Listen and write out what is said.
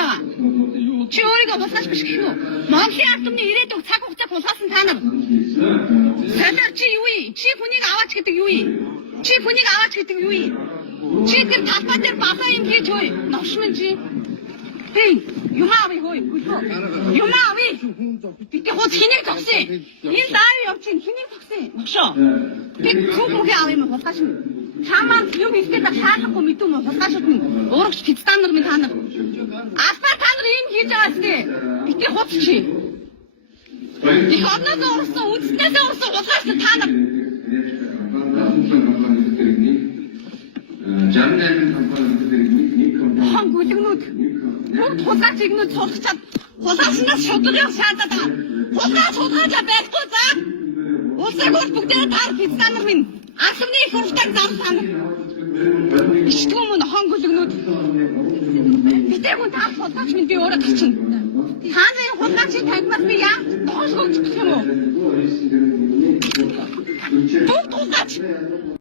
байгаа. Чи өөрийгөө хулгайч биш гэх үү? Монголын ард түмний ирээдүйг цаг хугацааг хулгайсан та нар. Солиор чи юу вэ? Чи хүнийг аваач гэдэг юу вэ? Чи хүнийг аваач гэдэг юу вэ? Чи тэр талбай дээр балаа юм хийж хөөе. Новшмын чи. Hey, юм авъя хөөе. Юм авъя. Бити хот хэнийг тогсон? Энэ даав явчих хэнийг тогсон? Багшаа. Тэг түүхээ авъя юм хулгайч юм. Чамаа юм ихтэй шаардлагагүй мэдүү мө хулгайчуд нь уурагч пиццан нар минь та нар. Албаа та нар юм хийж байгаа зү. Бити хот чи. Их одноо орсон үдснээс орсон хулгайч та нар. Жанрын компаниудын нэг компани хон гүлгнүүд бүгд хулгайч игнүүд суулгачаад хулгайчнаас шударгыг шаардаад байгаа. Хулгайч байхгүй за. Улсыг бүгдээ таар пиццан нар минь асамны их уртаг зарсан. Ичтгүм мөн хон гүлгнүүд. Битээгүн таар хулгайч минь би өөрөө тавчин. Хааны хулгайчийг таньмал би яа доошгоо гэх юм уу? Бүгд хулгайч